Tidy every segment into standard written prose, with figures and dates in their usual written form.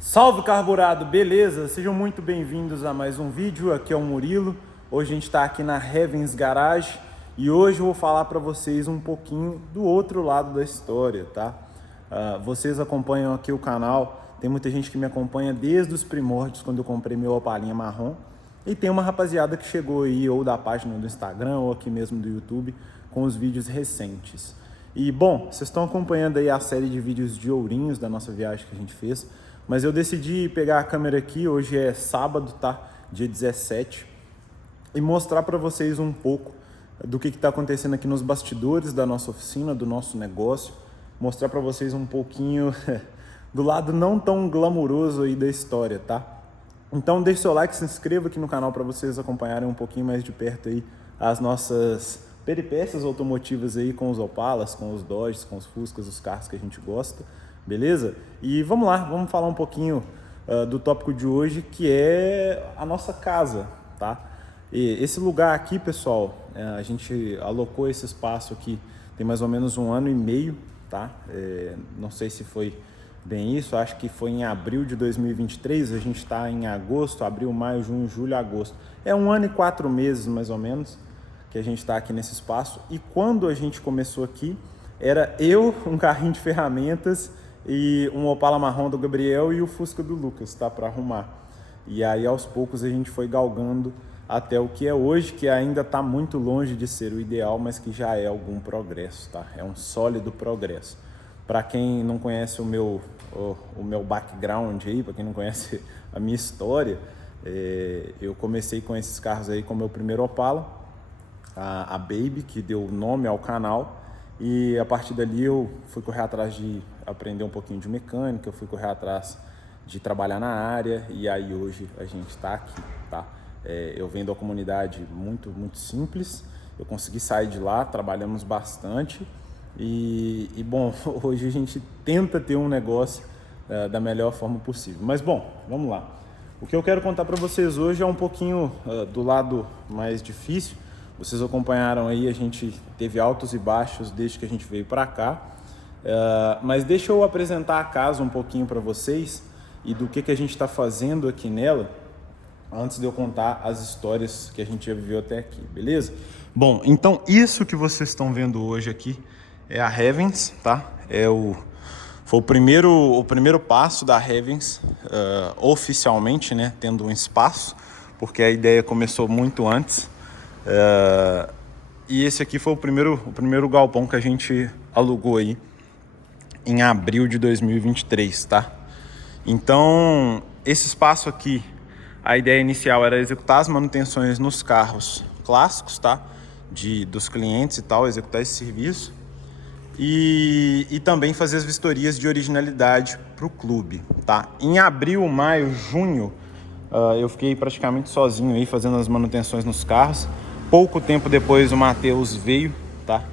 Salve carburado, beleza? Sejam muito bem-vindos a mais um vídeo, aqui é o Murilo. Hoje a gente está aqui na Heavens Garage e hoje eu vou falar para vocês um pouquinho do outro lado da história, tá? Vocês acompanham aqui o canal, tem muita gente que me acompanha desde os primórdios, quando eu comprei meu Opalinha marrom. E tem uma rapaziada que chegou aí, ou da página do Instagram, ou aqui mesmo do YouTube, com os vídeos recentes. E bom, vocês estão acompanhando aí a série de vídeos de ourinhos da nossa viagem que a gente fez. Mas eu decidi pegar a câmera aqui, hoje é sábado, tá? Dia 17, e mostrar para vocês um pouco do que está acontecendo aqui nos bastidores da nossa oficina, do nosso negócio. Mostrar para vocês um pouquinho do lado não tão glamuroso aí da história, tá? Então deixe seu like, se inscreva aqui no canal para vocês acompanharem um pouquinho mais de perto aí as nossas peripécias automotivas aí com os Opalas, com os Dodges, com os Fuscas, os carros que a gente gosta. Beleza? E vamos lá, vamos falar um pouquinho do tópico de hoje, que é a nossa casa, tá? E esse lugar aqui, pessoal, a gente alocou esse espaço aqui tem mais ou menos 1 ano e meio, tá? Não sei se foi bem isso, acho que foi em abril de 2023, a gente está em agosto, abril, maio, junho, julho, agosto. É 1 ano e 4 meses, mais ou menos, que a gente está aqui nesse espaço. E quando a gente começou aqui, era eu, um carrinho de ferramentas e um Opala marrom do Gabriel e o Fusca do Lucas, tá? Para arrumar. E aí aos poucos a gente foi galgando até o que é hoje, que ainda está muito longe de ser o ideal, mas que já é algum progresso, tá? É um sólido progresso. Para quem não conhece o meu background aí, para quem não conhece a minha história, eu comecei com esses carros aí com o meu primeiro Opala, a Baby, que deu nome ao canal. E a partir dali eu fui correr atrás de aprender um pouquinho de mecânica, eu fui correr atrás de trabalhar na área e aí hoje a gente está aqui, tá? Eu venho da comunidade muito simples, eu consegui sair de lá, trabalhamos bastante e bom, hoje a gente tenta ter um negócio da melhor forma possível. Mas bom, vamos lá. O que eu quero contar para vocês hoje é um pouquinho do lado mais difícil. Vocês acompanharam aí, a gente teve altos e baixos desde que a gente veio para cá, mas deixa eu apresentar a casa um pouquinho para vocês e do que a gente está fazendo aqui nela, antes de eu contar as histórias que a gente já viveu até aqui, beleza? Bom, então isso que vocês estão vendo hoje aqui é a Heavens, tá? Foi o primeiro passo da Heavens, oficialmente, né? Tendo um espaço, porque a ideia começou muito antes. E esse aqui foi o primeiro galpão que a gente alugou aí em abril de 2023, tá? Então, esse espaço aqui, a ideia inicial era executar as manutenções nos carros clássicos, tá? Dos clientes e tal, executar esse serviço. E também fazer as vistorias de originalidade para o clube, tá? Em abril, maio, junho, eu fiquei praticamente sozinho aí fazendo as manutenções nos carros. Pouco tempo depois o Matheus veio, tá?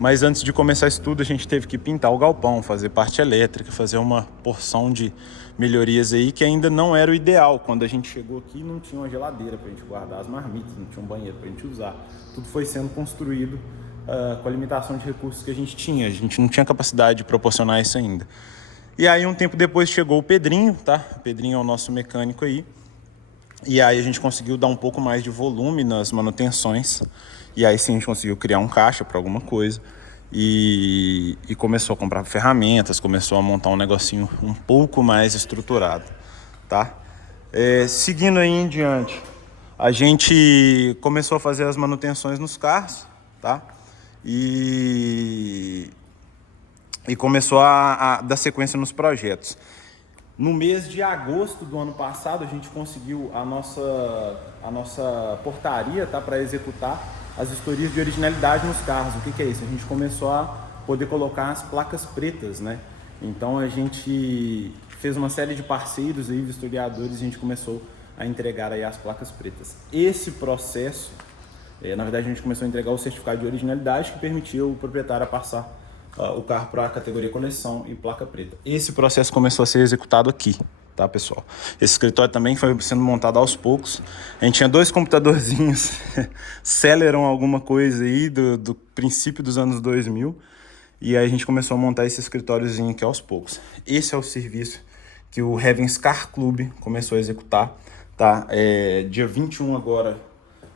Mas antes de começar isso tudo, a gente teve que pintar o galpão, fazer parte elétrica, fazer uma porção de melhorias aí que ainda não era o ideal. Quando a gente chegou aqui, não tinha uma geladeira para a gente guardar as marmitas, não tinha um banheiro para a gente usar. Tudo foi sendo construído com a limitação de recursos que a gente tinha. A gente não tinha capacidade de proporcionar isso ainda. E aí, um tempo depois, chegou o Pedrinho, tá? O Pedrinho é o nosso mecânico aí. E aí a gente conseguiu dar um pouco mais de volume nas manutenções. E aí sim a gente conseguiu criar um caixa para alguma coisa. E começou a comprar ferramentas, começou a montar um negocinho um pouco mais estruturado, tá? Seguindo aí em diante, a gente começou a fazer as manutenções nos carros, tá? E começou a dar sequência nos projetos. No mês de agosto do ano passado, a gente conseguiu a nossa portaria, tá, para executar as vistorias de originalidade nos carros. O que é isso? A gente começou a poder colocar as placas pretas, né? Então a gente fez uma série de parceiros aí, vistoriadores, e a gente começou a entregar aí as placas pretas. Esse processo, na verdade, a gente começou a entregar o certificado de originalidade que permitia o proprietário passar o carro para a categoria coleção e placa preta. Esse processo começou a ser executado aqui, tá, pessoal? Esse escritório também foi sendo montado aos poucos. A gente tinha 2 computadorzinhos Celeron alguma coisa aí do princípio dos anos 2000 e aí a gente começou a montar esse escritóriozinho aqui aos poucos. Esse é o serviço que o Heavens Car Club começou a executar, tá? Dia 21 agora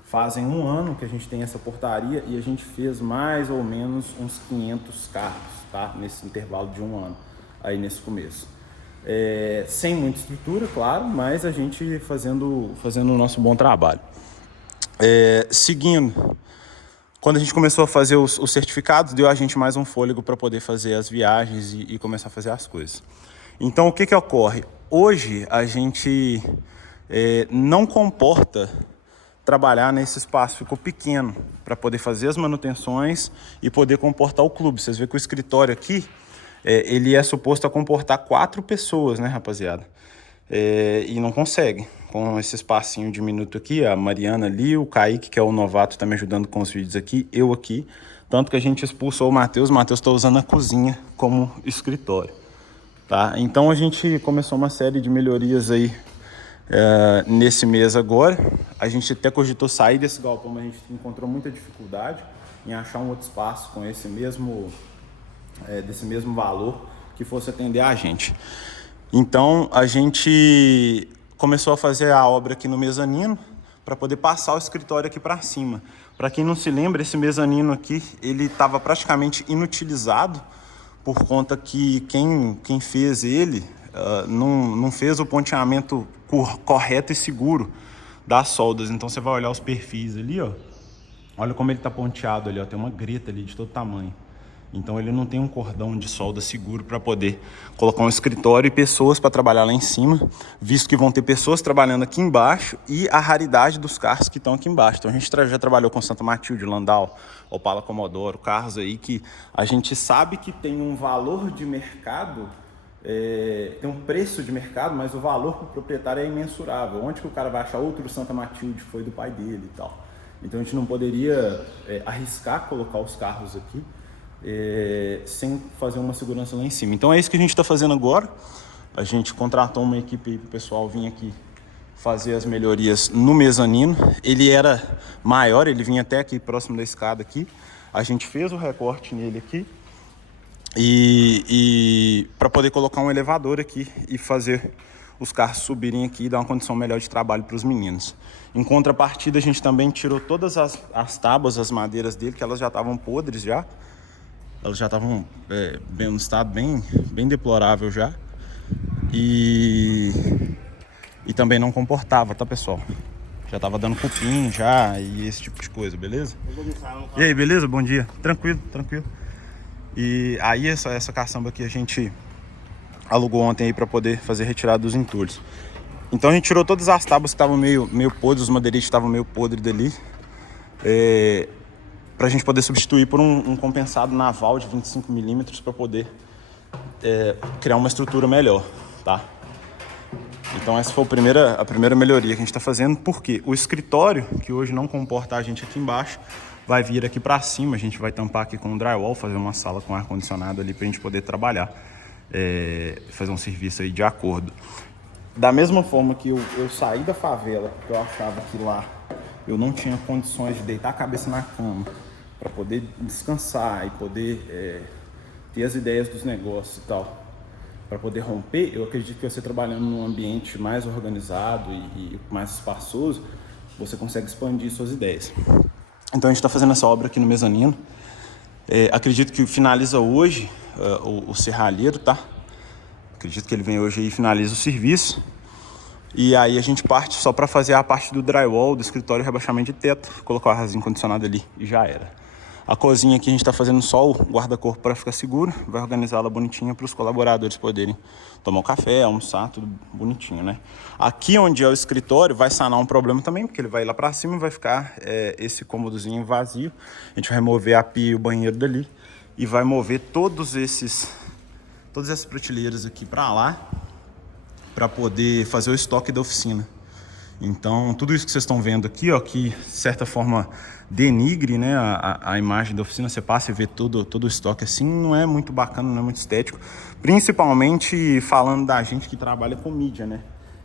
fazem um ano que a gente tem essa portaria e a gente fez mais ou menos uns 500 carros, tá? Nesse intervalo de um ano, aí nesse começo. Sem muita estrutura, claro, mas a gente fazendo o nosso bom trabalho. Seguindo, quando a gente começou a fazer os certificados, deu a gente mais um fôlego para poder fazer as viagens e começar a fazer as coisas. Então, o que ocorre? Hoje, a gente não comporta trabalhar nesse espaço, ficou pequeno para poder fazer as manutenções e poder comportar o clube. Vocês veem que o escritório aqui, ele é suposto a comportar 4 pessoas, né, rapaziada? E não consegue. Com esse espacinho diminuto aqui, a Mariana ali, o Kaique, que é o novato, tá me ajudando com os vídeos aqui, eu aqui. Tanto que a gente expulsou o Matheus tá usando a cozinha como escritório. Tá? Então a gente começou uma série de melhorias aí nesse mês agora. A gente até cogitou sair desse galpão, mas a gente encontrou muita dificuldade em achar um outro espaço com esse desse mesmo valor que fosse atender a gente. Então a gente começou a fazer a obra aqui no mezanino para poder passar o escritório aqui para cima. Para quem não se lembra, esse mezanino aqui ele estava praticamente inutilizado por conta que quem fez ele não fez o ponteamento correto e seguro das soldas. Então você vai olhar os perfis ali, ó. Olha como ele está ponteado ali, ó. Tem uma greta ali de todo tamanho. Então ele não tem um cordão de solda seguro para poder colocar um escritório e pessoas para trabalhar lá em cima, visto que vão ter pessoas trabalhando aqui embaixo e a raridade dos carros que estão aqui embaixo. Então a gente já trabalhou com Santa Matilde, Landau, Opala Commodoro, carros aí que a gente sabe que tem um valor de mercado, tem um preço de mercado, mas o valor para o proprietário é imensurável. Onde que o cara vai achar outro Santa Matilde, foi do pai dele e tal. Então a gente não poderia arriscar colocar os carros aqui sem fazer uma segurança lá em cima. Então é isso que a gente está fazendo agora. A gente contratou uma equipe para o pessoal vir aqui fazer as melhorias no mezanino. Ele era maior, ele vinha até aqui próximo da escada aqui. A gente fez o recorte nele aqui e para poder colocar um elevador aqui e fazer os carros subirem aqui e dar uma condição melhor de trabalho para os meninos. Em contrapartida, a gente também tirou todas as tábuas, as madeiras dele, que elas já estavam podres já. Elas já estavam bem no estado bem deplorável já. E também não comportava, tá, pessoal? Já tava dando cupim já e esse tipo de coisa, beleza? E aí, beleza? Bom dia. Tranquilo. E aí essa caçamba aqui a gente alugou ontem aí para poder fazer retirada dos entulhos. Então a gente tirou todas as tábuas que estavam meio podres, os madeirenses estavam meio podres dali. Para a gente poder substituir por um compensado naval de 25 milímetros para poder criar uma estrutura melhor, tá? Então essa foi a primeira melhoria que a gente está fazendo, porque o escritório, que hoje não comporta a gente aqui embaixo, vai vir aqui para cima. A gente vai tampar aqui com um drywall, fazer uma sala com ar-condicionado ali para a gente poder trabalhar, fazer um serviço aí de acordo. Da mesma forma que eu saí da favela, porque eu achava que lá eu não tinha condições de deitar a cabeça na cama para poder descansar e poder ter as ideias dos negócios e tal, para poder romper, eu acredito que você trabalhando num ambiente mais organizado e mais espaçoso, você consegue expandir suas ideias. Então a gente está fazendo essa obra aqui no mezanino. Acredito que finaliza hoje o serralheiro, tá? Acredito que ele vem hoje e finaliza o serviço. E aí a gente parte só para fazer a parte do drywall, do escritório, rebaixamento de teto, colocar o arzinho condicionado ali e já era. A cozinha aqui a gente está fazendo só o guarda-corpo para ficar seguro, vai organizá-la bonitinha para os colaboradores poderem tomar um café, almoçar, tudo bonitinho, né? Aqui onde é o escritório vai sanar um problema também, porque ele vai lá para cima e vai ficar esse cômodozinho vazio. A gente vai remover a pia e o banheiro dali e vai mover todas essas prateleiras aqui para lá, para poder fazer o estoque da oficina. Então, tudo isso que vocês estão vendo aqui, ó, que de certa forma denigre, né, a imagem da oficina, você passa e vê todo o estoque assim, não é muito bacana, não é muito estético, principalmente falando da gente que trabalha com mídia, né?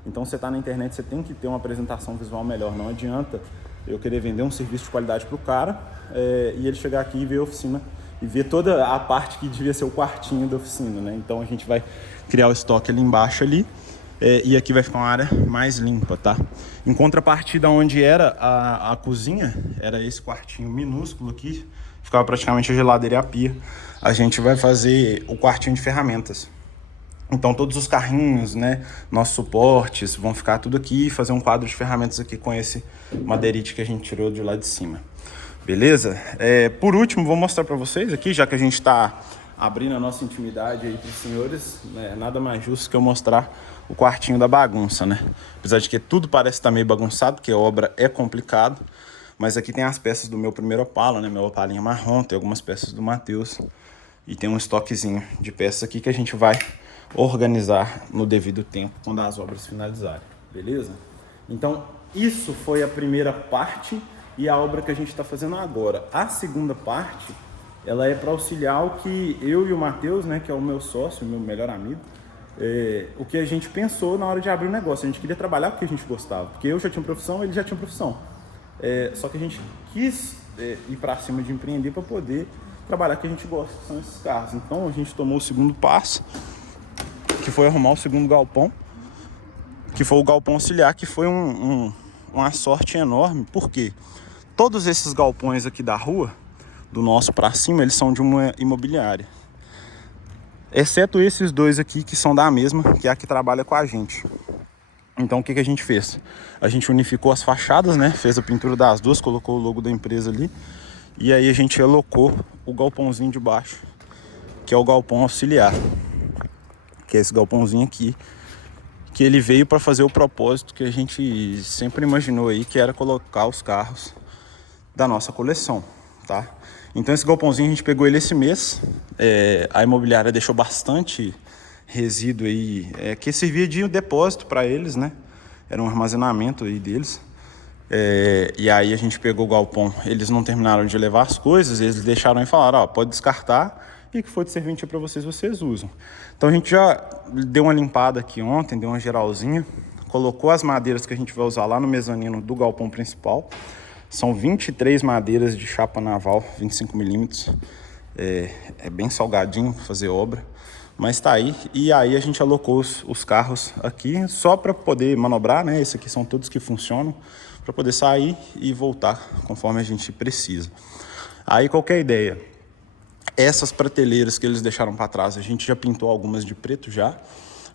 Então, você tá na internet, você tem que ter uma apresentação visual melhor, não adianta eu querer vender um serviço de qualidade pro cara e ele chegar aqui e ver a oficina e ver toda a parte que devia ser o quartinho da oficina, né? Então a gente vai criar o estoque ali embaixo ali, e aqui vai ficar uma área mais limpa, tá? Em contrapartida, onde era a cozinha, era esse quartinho minúsculo aqui, ficava praticamente a geladeira e a pia. A gente vai fazer o quartinho de ferramentas. Então todos os carrinhos, né, nossos suportes vão ficar tudo aqui, fazer um quadro de ferramentas aqui com esse madeirite que a gente tirou de lá de cima. Beleza? Por último, vou mostrar para vocês aqui, já que a gente está abrindo a nossa intimidade aí para os senhores, né, nada mais justo que eu mostrar o quartinho da bagunça, né? Apesar de que tudo parece estar meio bagunçado, porque a obra é complicado, mas aqui tem as peças do meu primeiro Opala, né, meu Opalinha marrom, tem algumas peças do Matheus e tem um estoquezinho de peças aqui que a gente vai organizar no devido tempo quando as obras finalizarem, beleza? Então isso foi a primeira parte e a obra que a gente está fazendo agora. A segunda parte, ela é para auxiliar o que eu e o Matheus, né, que é o meu sócio, o meu melhor amigo, o que a gente pensou na hora de abrir o negócio. A gente queria trabalhar porque a gente gostava, porque eu já tinha profissão, ele já tinha profissão, só que a gente quis ir para cima de empreender para poder trabalhar que a gente gosta, que são esses carros. Então a gente tomou o segundo passo, que foi arrumar o segundo galpão, que foi o galpão auxiliar, que foi uma sorte enorme, porque todos esses galpões aqui da rua, do nosso para cima, eles são de uma imobiliária, exceto esses dois aqui que são da mesma, que é a que trabalha com a gente. Então o que a gente fez? A gente unificou as fachadas, né? Fez a pintura das duas, colocou o logo da empresa ali, e aí a gente alocou o galpãozinho de baixo, que é o galpão auxiliar, que é esse galpãozinho aqui, que ele veio para fazer o propósito que a gente sempre imaginou aí, que era colocar os carros da nossa coleção, tá? Então esse galpãozinho a gente pegou ele esse mês, a imobiliária deixou bastante resíduo aí, que servia de depósito para eles, né? Era um armazenamento aí deles. E aí a gente pegou o galpão, eles não terminaram de levar as coisas, eles deixaram e falaram, ó, pode descartar, e o que for de serventia para vocês, vocês usam. Então a gente já deu uma limpada aqui ontem, deu uma geralzinha, colocou as madeiras que a gente vai usar lá no mezanino do galpão principal. São 23 madeiras de chapa naval, 25 milímetros. É bem salgadinho para fazer obra, mas tá aí. E aí a gente alocou os carros aqui só para poder manobrar, né? Esses aqui são todos que funcionam, para poder sair e voltar conforme a gente precisa. Aí qual que é a ideia? Essas prateleiras que eles deixaram para trás, a gente já pintou algumas de preto já,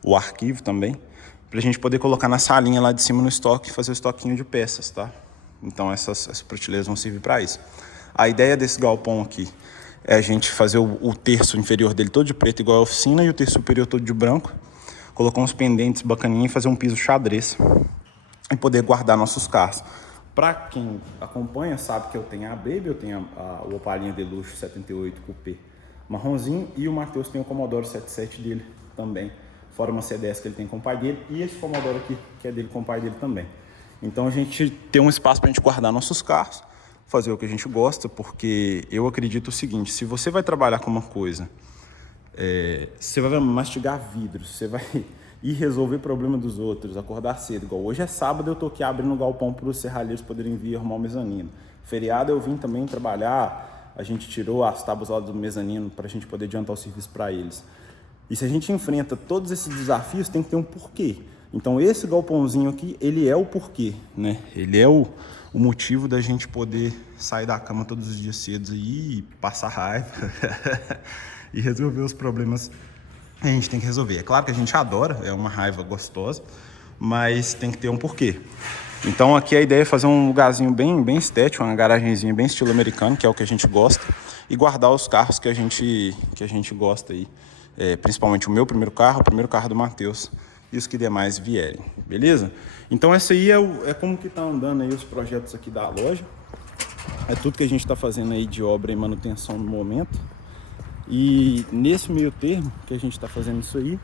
o arquivo também, para a gente poder colocar na salinha lá de cima no estoque e fazer o estoquinho de peças, tá? Então essas prateleiras vão servir para isso. A ideia desse galpão aqui é a gente fazer o terço inferior dele todo de preto igual a oficina e o terço superior todo de branco, colocar uns pendentes bacaninhos e fazer um piso xadrez e poder guardar nossos carros. Para quem acompanha, sabe que eu tenho a Baby, eu tenho o Opalinha Deluxe 78 Coupé marronzinho, e o Matheus tem o Commodore 77 dele também, fora uma C10 que ele tem com o pai dele, e esse Commodore aqui, que é dele com o pai dele também. Então a gente tem um espaço para a gente guardar nossos carros, fazer o que a gente gosta, porque eu acredito o seguinte, se você vai trabalhar com uma coisa, você vai mastigar vidros, você vai ir resolver problema dos outros, acordar cedo, igual hoje é sábado, eu tô aqui abrindo o galpão para os serralheiros poderem vir arrumar o mezanino. Feriado eu vim também trabalhar, a gente tirou as tábuas lá do mezanino para a gente poder adiantar o serviço para eles. E se a gente enfrenta todos esses desafios, tem que ter um porquê. Então esse galpãozinho aqui, ele é o porquê, né? Ele é o motivo da gente poder sair da cama todos os dias cedo e passar raiva e resolver os problemas que a gente tem que resolver. É claro que a gente adora, é uma raiva gostosa, mas tem que ter um porquê. Então aqui a ideia é fazer um lugarzinho bem estético, uma garagenzinha bem estilo americano, que é o que a gente gosta, e guardar os carros que a gente gosta aí. Principalmente o meu primeiro carro, o primeiro carro do Matheus e os que demais vierem, beleza? Então essa aí é como que tá andando aí os projetos aqui da loja. É tudo que a gente está fazendo aí de obra e manutenção no momento. E nesse meio termo que a gente está fazendo isso aí,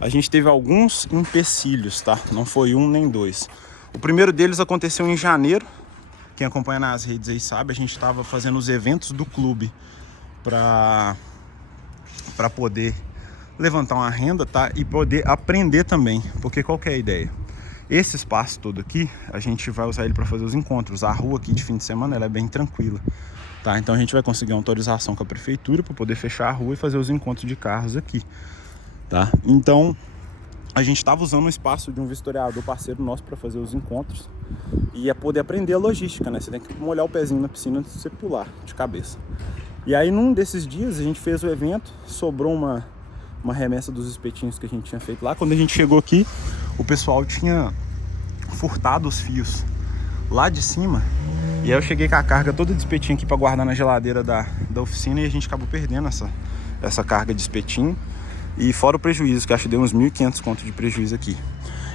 a gente teve alguns empecilhos, tá? Não foi um nem dois. O primeiro deles aconteceu em janeiro. Quem acompanha nas redes aí sabe, a gente estava fazendo os eventos do clube para poder levantar uma renda, tá? E poder aprender também, porque qual que é a ideia? Esse espaço todo aqui, a gente vai usar ele para fazer os encontros. A rua aqui de fim de semana, ela é bem tranquila. tá? Então a gente vai conseguir uma autorização com a prefeitura para poder fechar a rua e fazer os encontros de carros aqui, tá? Então a gente estava usando o espaço de um vistoriador parceiro nosso para fazer os encontros e é poder aprender a logística, né? Você tem que molhar o pezinho na piscina antes de você pular de cabeça. E aí num desses dias a gente fez o evento, sobrou uma remessa dos espetinhos que a gente tinha feito lá. Quando a gente chegou aqui, o pessoal tinha furtado os fios lá de cima. E aí eu cheguei com a carga toda de espetinho aqui para guardar na geladeira da oficina e a gente acabou perdendo essa carga de espetinho. E fora o prejuízo, que acho que deu uns 1.500 conto de prejuízo aqui.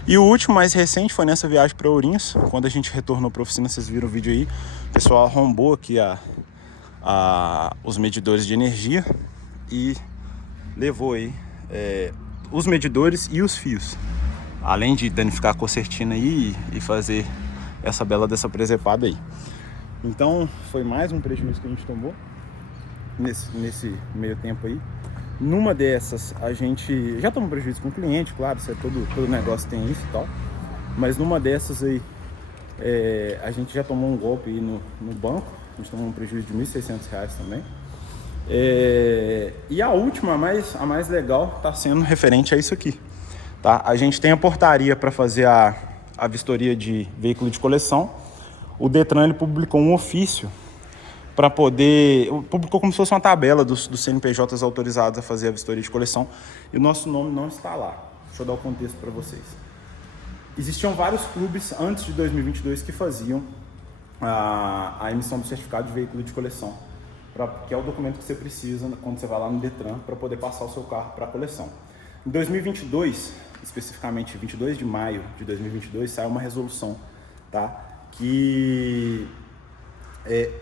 E o último, mais recente, foi nessa viagem para Ourinhos. Quando a gente retornou para a oficina, vocês viram o vídeo aí, o pessoal arrombou aqui os medidores de energia e levou aí os medidores e os fios, além de danificar a concertina aí e fazer essa bela dessa presepada aí. Então foi mais um prejuízo que a gente tomou nesse meio tempo aí. Numa dessas a gente já tomou prejuízo com o cliente, claro, isso é todo negócio tem isso e tal, mas numa dessas aí a gente já tomou um golpe aí no banco. A gente tomou um prejuízo de R$1.600 também. E a última, a mais legal, está sendo referente a isso aqui, tá? A gente tem a portaria para fazer a vistoria de veículo de coleção. O Detran ele publicou um ofício para poder... Publicou como se fosse uma tabela dos CNPJs autorizados a fazer a vistoria de coleção. E o nosso nome não está lá. Deixa eu dar o contexto para vocês. Existiam vários clubes antes de 2022 que faziam a emissão do certificado de veículo de coleção, que é o documento que você precisa quando você vai lá no Detran para poder passar o seu carro para a coleção. Em 2022, especificamente 22 de maio de 2022, saiu uma resolução, tá? Que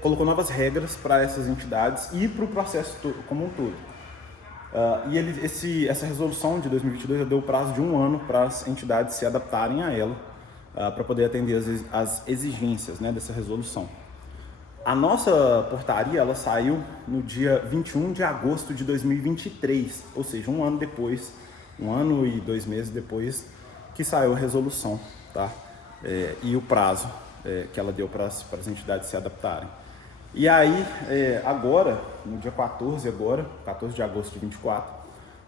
colocou novas regras para essas entidades e para o processo como um todo. Essa resolução de 2022 deu o prazo de 1 ano para as entidades se adaptarem a ela, para poder atender as exigências, né, dessa resolução. A nossa portaria ela saiu no dia 21 de agosto de 2023, ou seja, 1 ano depois, 1 ano e 2 meses depois que saiu a resolução, tá? E o prazo que ela deu para as entidades se adaptarem. E aí, agora, no dia 14 de agosto de 24,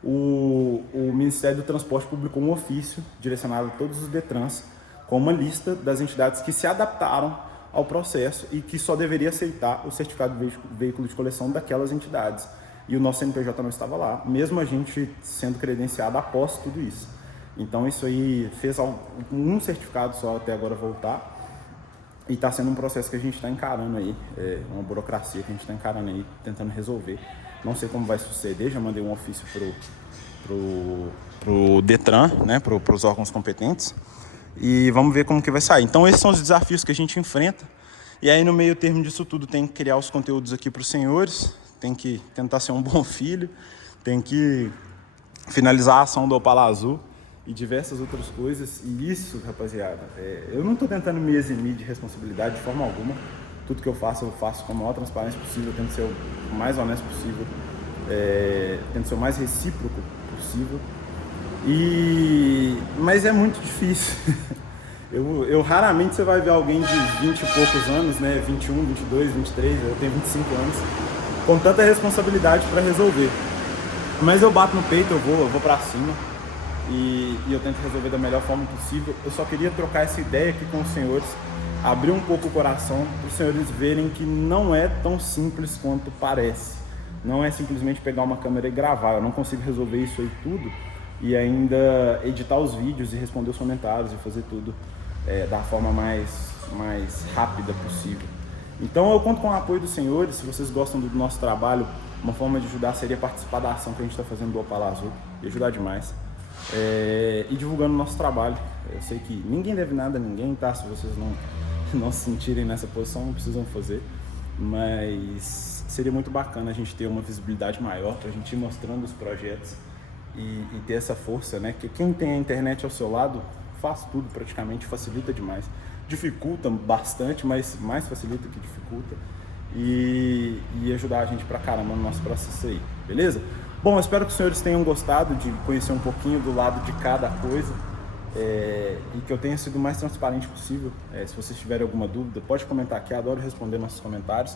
o Ministério do Transporte publicou um ofício direcionado a todos os Detrans com uma lista das entidades que se adaptaram ao processo e que só deveria aceitar o certificado de veículo de coleção daquelas entidades. E o nosso CNPJ não estava lá, mesmo a gente sendo credenciado após tudo isso. Então isso aí fez um certificado só até agora voltar. E está sendo um processo que a gente está encarando aí, uma burocracia que a gente está encarando aí, tentando resolver. Não sei como vai suceder, já mandei um ofício pro Detran, né, para os órgãos competentes. E vamos ver como que vai sair. Então esses são os desafios que a gente enfrenta. E aí no meio termo disso tudo tem que criar os conteúdos aqui para os senhores, tem que tentar ser um bom filho, tem que finalizar a ação do Opala Azul e diversas outras coisas. E isso, rapaziada, eu não estou tentando me eximir de responsabilidade de forma alguma. Tudo que eu faço com a maior transparência possível, tento ser o mais honesto possível, tento ser o mais recíproco possível. Mas é muito difícil. Eu raramente você vai ver alguém de 20 e poucos anos, né, 21, 22, 23, eu tenho 25 anos, com tanta responsabilidade para resolver. Mas eu bato no peito, eu vou para cima e eu tento resolver da melhor forma possível. Eu só queria trocar essa ideia aqui com os senhores, abrir um pouco o coração para os senhores verem que não é tão simples quanto parece. Não é simplesmente pegar uma câmera e gravar. Eu não consigo resolver isso aí tudo e ainda editar os vídeos e responder os comentários e fazer tudo da forma mais rápida possível. Então eu conto com o apoio dos senhores. Se vocês gostam do nosso trabalho, uma forma de ajudar seria participar da ação que a gente está fazendo do Opala Azul, e ajudar demais, e divulgando o nosso trabalho. Eu sei que ninguém deve nada a ninguém, tá? Se vocês não se sentirem nessa posição, não precisam fazer, mas seria muito bacana a gente ter uma visibilidade maior para a gente ir mostrando os projetos e ter essa força, né? Que quem tem a internet ao seu lado faz tudo praticamente, facilita demais. Dificulta bastante, mas mais facilita que dificulta. E ajudar a gente pra caramba no nosso processo aí, beleza? Bom, eu espero que os senhores tenham gostado de conhecer um pouquinho do lado de cada coisa, e que eu tenha sido o mais transparente possível. Se vocês tiverem alguma dúvida, pode comentar aqui, adoro responder nossos comentários.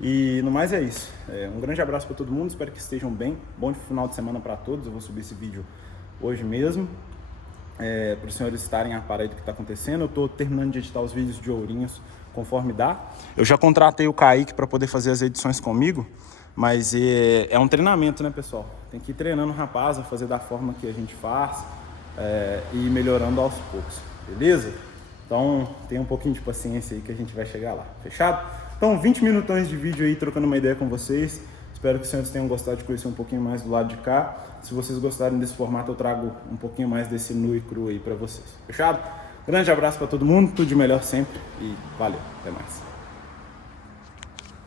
E no mais é isso. Um grande abraço para todo mundo, espero que estejam bem. Bom final de semana para todos. Eu vou subir esse vídeo hoje mesmo, para os senhores estarem a par aí do que está acontecendo. Eu estou terminando de editar os vídeos de Ourinhos conforme dá. Eu já contratei o Kaique para poder fazer as edições comigo, mas é um treinamento, né, pessoal? Tem que ir treinando o rapaz a fazer da forma que a gente faz e ir melhorando aos poucos, beleza? Então tenha um pouquinho de paciência aí que a gente vai chegar lá, fechado? Então 20 minutões de vídeo aí trocando uma ideia com vocês. Espero que os senhores tenham gostado de conhecer um pouquinho mais do lado de cá. Se vocês gostarem desse formato, eu trago um pouquinho mais desse nu e cru aí pra vocês, fechado? Grande abraço para todo mundo, tudo de melhor sempre e valeu, até mais.